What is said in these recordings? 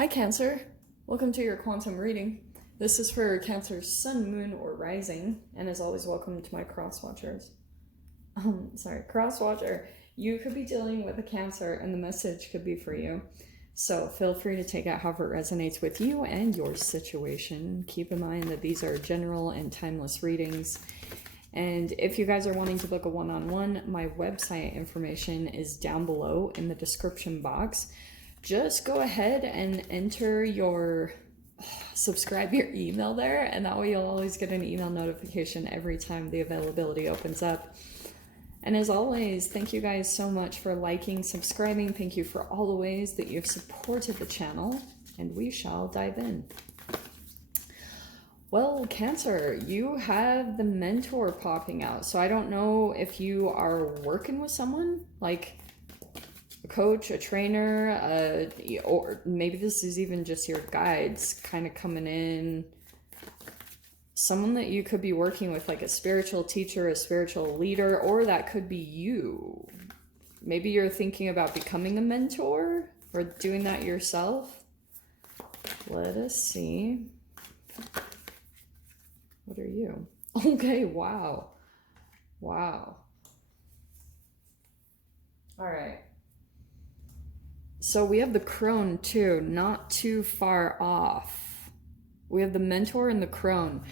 Hi Cancer, welcome to your quantum reading. This is for Cancer's sun, moon, or rising, and as always, welcome to my cross watchers. Cross watcher. You could be dealing with a Cancer, and the message could be for you. So feel free to take out however it resonates with you and your situation. Keep in mind that these are general and timeless readings. And if you guys are wanting to book a one-on-one, my website information is down below in the description box. Just go ahead and subscribe your email there, and that way you'll always get an email notification every time the availability opens up. And as always, thank you guys so much for liking, subscribing. Thank you for all the ways that you've supported the channel, and we shall dive in. Well, Cancer, you have the mentor popping out. So I don't know if you are working with someone, like a coach, a trainer, or maybe this is even just your guides kind of coming in. Someone that you could be working with, like a spiritual teacher, a spiritual leader, or that could be you. Maybe you're thinking about becoming a mentor or doing that yourself. Let us see. What are you? Okay, wow. Wow. All right. So we have the crone too, not too far off. We have the mentor and the crone.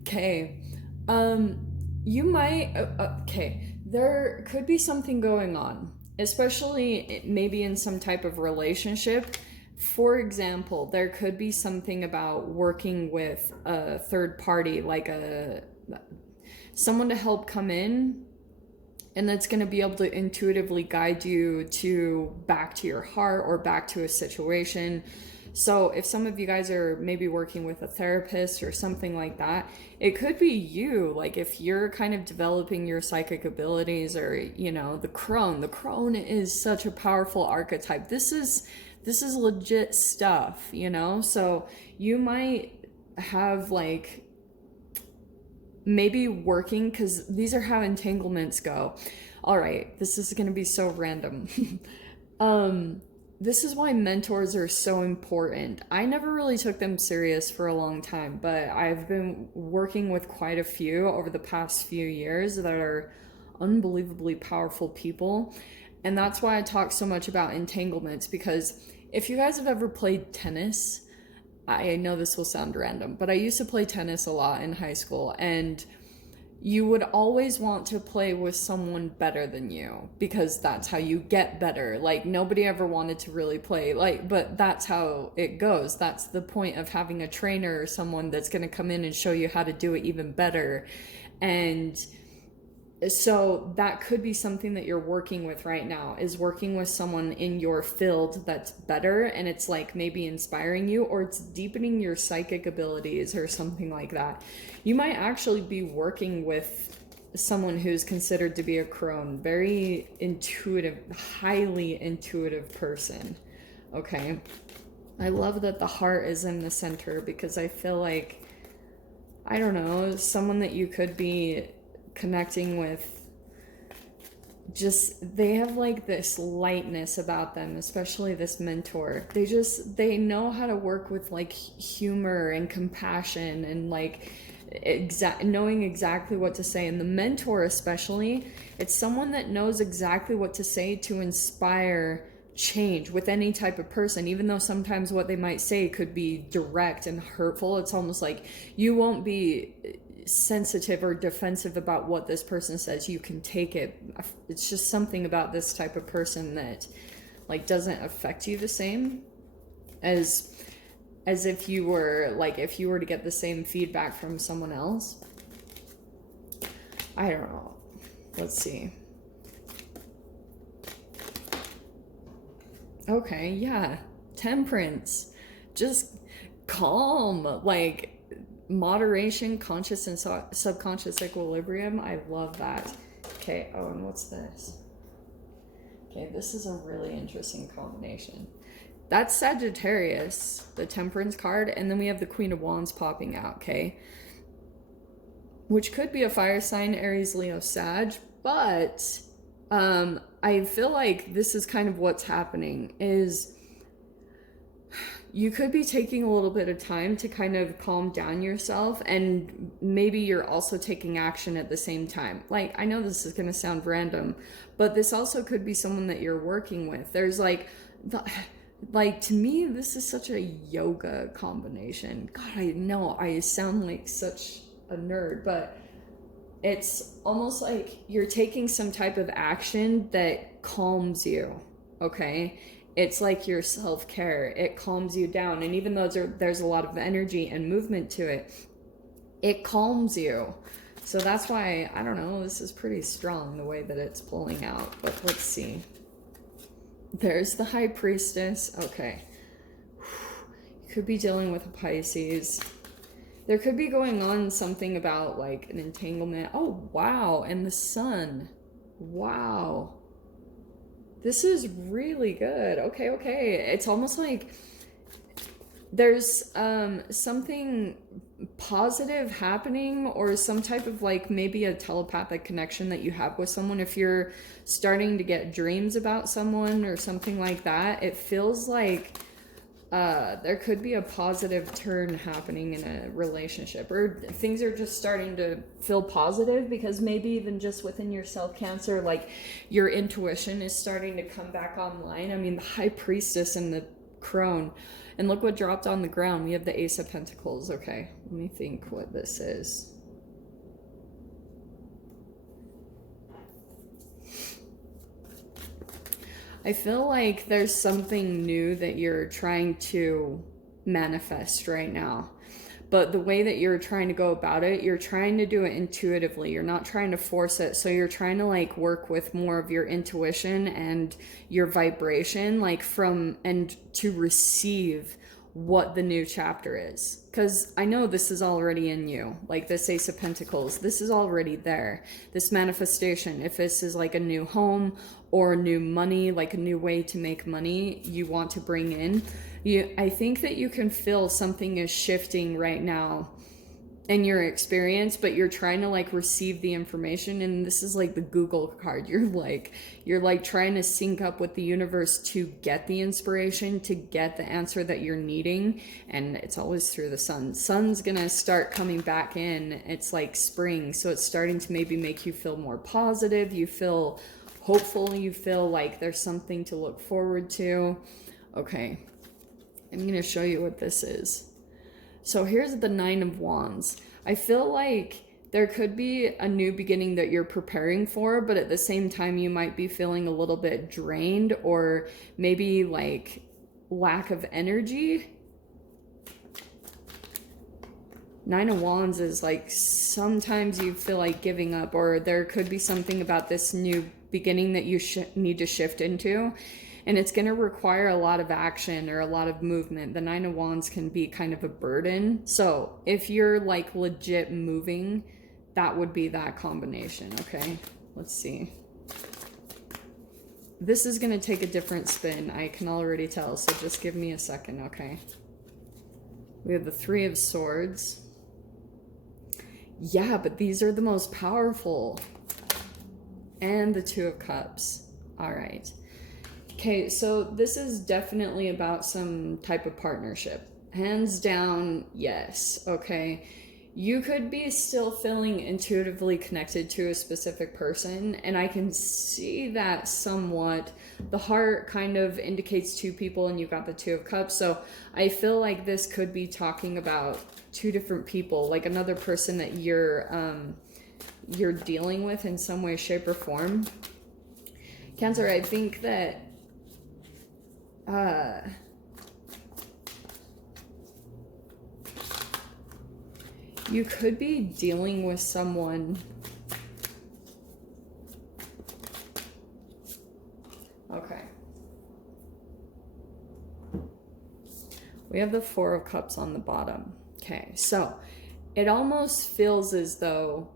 Okay. You might, okay, there could be something going on, especially maybe in some type of relationship. For example, there could be something about working with a third party, like someone to help come in, and that's going to be able to intuitively guide you back to your heart or back to a situation. So if some of you guys are maybe working with a therapist or something like that, it could be you. Like if you're kind of developing your psychic abilities, or, you know, the crone. The crone is such a powerful archetype. This is legit stuff, you know? So you might have like maybe working, because these are how entanglements go. All right, this is going to be so random. This is why mentors are so important. I never really took them serious for a long time, but I've been working with quite a few over the past few years that are unbelievably powerful people. And that's why I talk so much about entanglements, because if you guys have ever played tennis, I know this will sound random, but I used to play tennis a lot in high school, and you would always want to play with someone better than you, because that's how you get better. Like nobody ever wanted to really play, but that's how it goes. That's the point of having a trainer or someone that's going to come in and show you how to do it even better. And so that could be something that you're working with right now, is working with someone in your field that's better, and it's like maybe inspiring you, or it's deepening your psychic abilities or something like that. You might actually be working with someone who's considered to be a crone, very intuitive, highly intuitive person. Okay. I love that the heart is in the center, because I feel like, I don't know, someone that you could be connecting with, just they have like this lightness about them, especially this mentor. They know how to work with like humor and compassion, and like knowing exactly what to say. And the mentor especially, it's someone that knows exactly what to say to inspire change with any type of person, even though sometimes what they might say could be direct and hurtful. It's almost like you won't be sensitive or defensive about what this person says. You can take it. It's just something about this type of person that like doesn't affect you the same as if you were to get the same feedback from someone else. I don't know. Let's see. Okay, yeah. Temperance. Just calm, like moderation, conscious and subconscious equilibrium. I love that. Okay, oh, and what's this? Okay, this is a really interesting combination. That's Sagittarius, the Temperance card, and then we have the Queen of Wands popping out, okay? Which could be a fire sign, Aries, Leo, Sag, but I feel like this is kind of what's happening, is you could be taking a little bit of time to kind of calm down yourself, and maybe you're also taking action at the same time. Like, I know this is going to sound random, but this also could be someone that you're working with. There's like to me, this is such a yoga combination. God, I know I sound like such a nerd, but it's almost like you're taking some type of action that calms you, okay? It's like your self-care. It calms you down. And even though there's a lot of energy and movement to it, it calms you. So that's why, I don't know, this is pretty strong the way that it's pulling out. But let's see. There's the High Priestess. Okay. You could be dealing with a Pisces. There could be going on something about like an entanglement. Oh, wow. And the Sun. Wow. This is really good. Okay. It's almost like there's something positive happening, or some type of like maybe a telepathic connection that you have with someone. If you're starting to get dreams about someone or something like that, it feels like there could be a positive turn happening in a relationship, or things are just starting to feel positive, because maybe even just within yourself, Cancer, like your intuition is starting to come back online. I mean, the High Priestess and the crone, and look what dropped on the ground. We have the Ace of Pentacles. Okay, let me think what this is. I feel like there's something new that you're trying to manifest right now. But the way that you're trying to go about it, you're trying to do it intuitively. You're not trying to force it. So you're trying to like work with more of your intuition and your vibration, like and to receive what the new chapter is. Because I know this is already in you. Like this Ace of Pentacles, this is already there. This manifestation, if this is like a new home or new money, like a new way to make money you want to bring in, I think that you can feel something is shifting right now in your experience, but you're trying to like receive the information. And this is like the Google card. You're like trying to sync up with the universe to get the inspiration, to get the answer that you're needing. And it's always through the sun. Sun's gonna start coming back in. It's like spring, so it's starting to maybe make you feel more positive. You feel hopeful. You feel like there's something to look forward to. Okay, I'm going to show you what this is. So here's the Nine of Wands. I feel like there could be a new beginning that you're preparing for, but at the same time, you might be feeling a little bit drained, or maybe like lack of energy. Nine of Wands is like sometimes you feel like giving up, or there could be something about this new beginning that you need to shift into. And it's going to require a lot of action or a lot of movement. The Nine of Wands can be kind of a burden. So if you're like legit moving, that would be that combination. Okay, let's see. This is going to take a different spin. I can already tell. So just give me a second. Okay. We have the Three of Swords. Yeah, but these are the most powerful. And the Two of Cups. All right. Okay, so this is definitely about some type of partnership. Hands down, yes, okay? You could be still feeling intuitively connected to a specific person, and I can see that somewhat. The heart kind of indicates two people, and you've got the Two of Cups, so I feel like this could be talking about two different people, like another person that you're dealing with in some way, shape, or form. Cancer, I think that you could be dealing with someone. Okay. We have the Four of Cups on the bottom. Okay, so it almost feels as though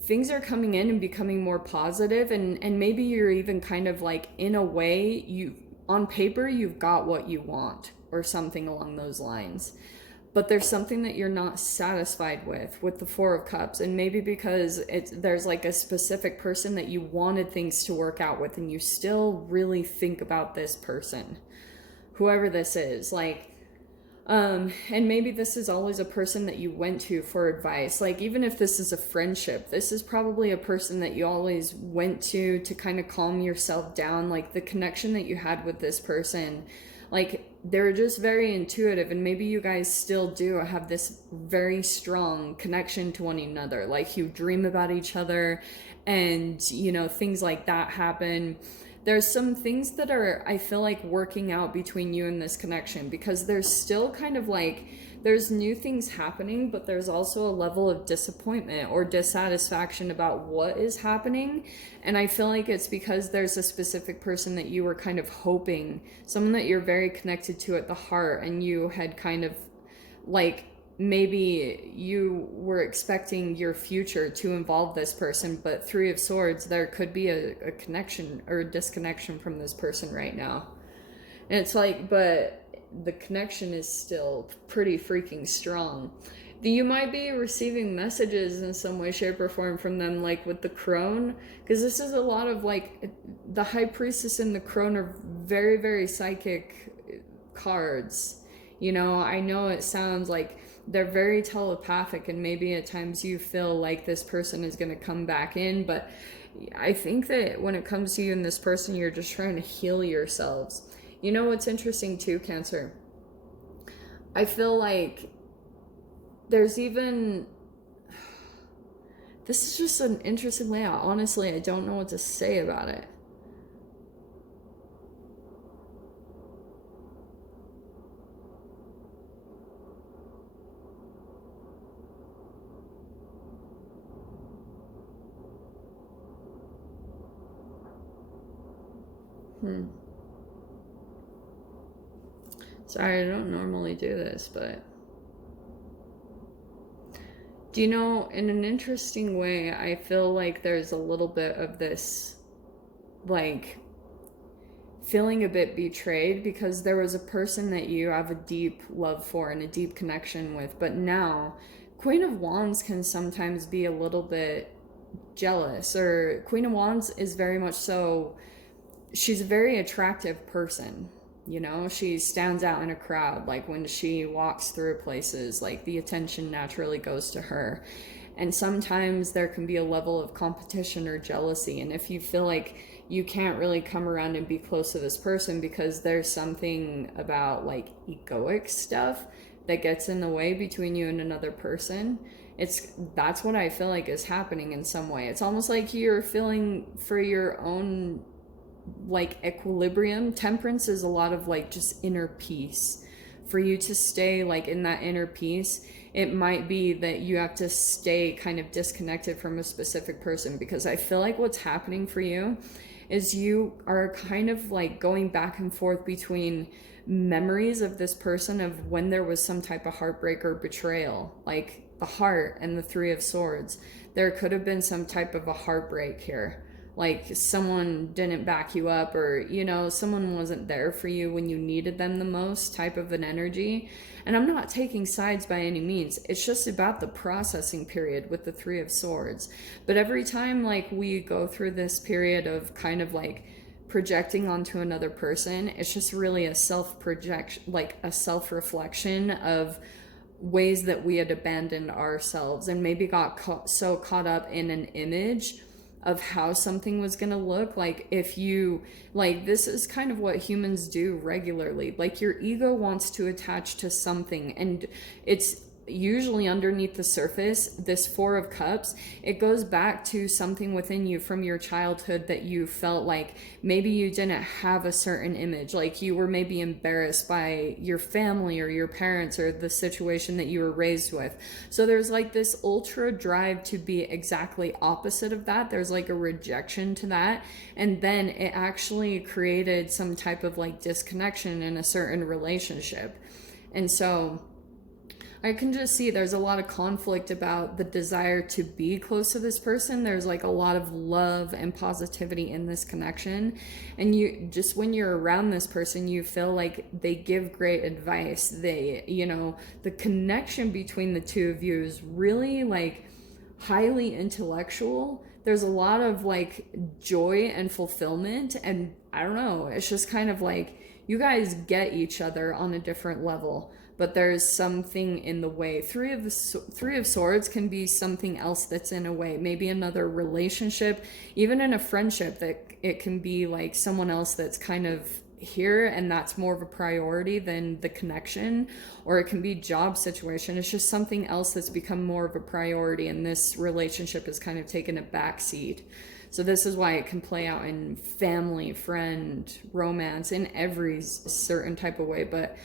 things are coming in and becoming more positive, and maybe you're even kind of like, in a way, on paper, you've got what you want, or something along those lines. But there's something that you're not satisfied with the Four of Cups. And maybe because there's like a specific person that you wanted things to work out with, and you still really think about this person. Whoever this is, like, And maybe this is always a person that you went to for advice. Like, even if this is a friendship, this is probably a person that you always went to kind of calm yourself down. Like, the connection that you had with this person, like, they're just very intuitive. And maybe you guys still do have this very strong connection to one another. Like, you dream about each other, and, things like that happen. There's some things that are, I feel like, working out between you and this connection, because there's still kind of like, there's new things happening, but there's also a level of disappointment or dissatisfaction about what is happening. And I feel like it's because there's a specific person that you were kind of hoping, someone that you're very connected to at the heart, and you had kind of like, maybe you were expecting your future to involve this person, but Three of Swords, there could be a connection or a disconnection from this person right now. And it's like, but the connection is still pretty freaking strong. You might be receiving messages in some way, shape, or form from them, like with the crone, because this is a lot of like, the High Priestess and the crone are very, very psychic cards. I know it sounds like they're very telepathic, and maybe at times you feel like this person is going to come back in, but I think that when it comes to you and this person, you're just trying to heal yourselves. What's interesting too, Cancer? I feel like there's even, this is just an interesting layout. Honestly, I don't know what to say about it. Sorry, I don't normally do this, but in an interesting way, I feel like there's a little bit of this, like, feeling a bit betrayed, because there was a person that you have a deep love for and a deep connection with, but now Queen of Wands can sometimes be a little bit jealous, or Queen of Wands is very much so, she's a very attractive person. She stands out in a crowd. Like, when she walks through places, like, the attention naturally goes to her. And sometimes there can be a level of competition or jealousy. And if you feel like you can't really come around and be close to this person because there's something about like egoic stuff that gets in the way between you and another person, that's what I feel like is happening in some way. It's almost like you're feeling for your own like equilibrium. Temperance is a lot of like just inner peace. For you to stay like in that inner peace, it might be that you have to stay kind of disconnected from a specific person, because I feel like what's happening for you is you are kind of like going back and forth between memories of this person, of when there was some type of heartbreak or betrayal, like the heart and the Three of Swords. There could have been some type of a heartbreak here, like someone didn't back you up, or someone wasn't there for you when you needed them the most, type of an energy. And I'm not taking sides by any means, it's just about the processing period with the Three of Swords. But every time like we go through this period of kind of like projecting onto another person, it's just really a self-projection, like a self-reflection of ways that we had abandoned ourselves, and maybe got so caught up in an image of how something was going to look. Like, if you, like, this is kind of what humans do regularly. Like, your ego wants to attach to something, and it's usually underneath the surface, this Four of Cups, it goes back to something within you from your childhood that you felt like maybe you didn't have a certain image, like you were maybe embarrassed by your family or your parents or the situation that you were raised with. So there's like this ultra drive to be exactly opposite of that. There's like a rejection to that, and then it actually created some type of like disconnection in a certain relationship. And so I can just see there's a lot of conflict about the desire to be close to this person. There's like a lot of love and positivity in this connection. And you just, when you're around this person, you feel like they give great advice. They, the connection between the two of you is really like highly intellectual. There's a lot of like joy and fulfillment. And I don't know, it's just kind of like, you guys get each other on a different level, but there's something in the way. Three of Swords can be something else that's in a way, maybe another relationship, even in a friendship, that it can be like someone else that's kind of here and that's more of a priority than the connection, or it can be job situation. It's just something else that's become more of a priority, and this relationship has kind of taken a backseat. So this is why it can play out in family, friend, romance, in every certain type of way. But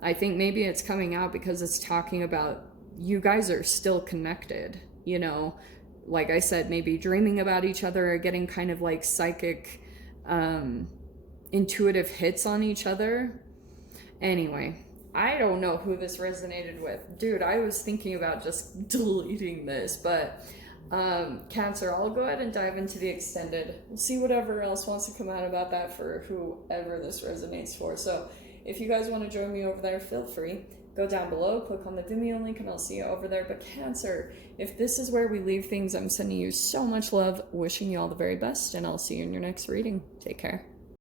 I think maybe it's coming out because it's talking about you guys are still connected, you know, like I said, maybe dreaming about each other or getting kind of like psychic, intuitive hits on each other. Anyway, I don't know who this resonated with. Dude, I was thinking about just deleting this, but Cancer, I'll go ahead and dive into the extended. We'll see whatever else wants to come out about that for whoever this resonates for. So if you guys want to join me over there, feel free. Go down below, click on the Vimeo link, and I'll see you over there. But Cancer, if this is where we leave things, I'm sending you so much love, wishing you all the very best, and I'll see you in your next reading. Take care.